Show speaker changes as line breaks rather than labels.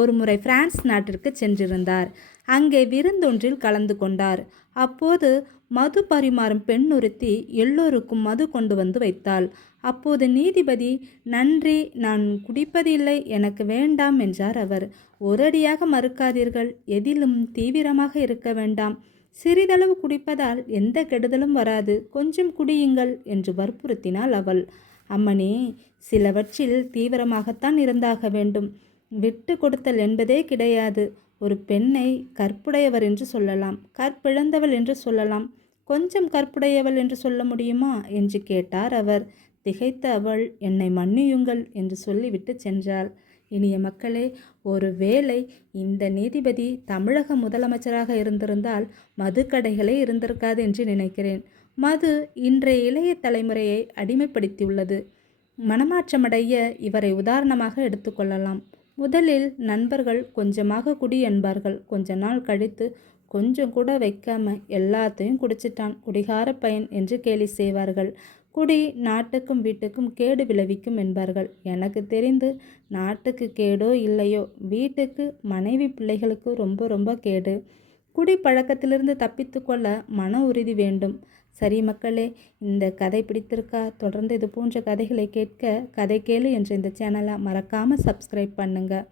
ஒருமுறை பிரான்ஸ் நாட்டிற்கு சென்றிருந்தார். அங்கே விருந்தொன்றில் கலந்து கொண்டார். அப்போது மது பரிமாறும் பெண் ஒருத்தி எல்லோருக்கும் மது கொண்டு வந்து வைத்தாள். அப்போது நீதிபதி நன்றி நான் குடிப்பதில்லை எனக்கு வேண்டாம் என்றார் அவர். ஒரடியாக மறுக்காதீர்கள் எதிலும் தீவிரமாக இருக்க வேண்டாம். சிறிதளவு குடிப்பதால் எந்த கெடுதலும் வராது கொஞ்சம் குடியுங்கள் என்று வற்புறுத்தினாள் அவள். அம்மனே சிலவற்றில் தீவிரமாகத்தான் இருந்தாக வேண்டும். விட்டு கொடுத்தல் என்பதே கிடையாது. ஒரு பெண்ணை கற்புடையவர் என்று சொல்லலாம். கற்பிழந்தவள் என்று சொல்லலாம். கொஞ்சம் கற்புடையவள் என்று சொல்ல முடியுமா? என்று கேட்டார் அவர். திகைத்த அவள் என்னை மன்னியுங்கள் என்று சொல்லிவிட்டு சென்றாள். இனிய மக்களே ஒரு வேளை இந்த நீதிபதி தமிழக முதலமைச்சராக இருந்திருந்தால் மதுக்கடைகளே இருந்திருக்காது என்று நினைக்கிறேன். மது இன்றைய இளைய தலைமுறையை அடிமைப்படுத்தியுள்ளது. மனமாற்றமடைய இவரை உதாரணமாக எடுத்துக்கொள்ளலாம் முதலில் நண்பர்கள் கொஞ்சமாக குடி என்பார்கள். கொஞ்ச நாள் கழித்து கொஞ்சம் கூட வைக்காம எல்லாத்தையும் குடிச்சிட்டான். குடிகார பையன் என்று கேலி செய்வார்கள். குடி நாட்டுக்கும் வீட்டுக்கும் கேடு விளைவிக்கும் என்பார்கள். எனக்கு தெரிந்து நாட்டுக்கு கேடோ இல்லையோ? வீட்டுக்கு மனைவி பிள்ளைகளுக்கு ரொம்ப ரொம்ப கேடு. குடிப்பழக்கத்திலிருந்து தப்பித்து கொள்ள மன உறுதி வேண்டும். சரி மக்களே இந்த கதை பிடித்திருக்கா? தொடர்ந்து இது போன்ற கதைகளை கேட்க கதை கேளு என்ற இந்த சேனலை மறக்காமல் சப்ஸ்கிரைப் பண்ணுங்கள்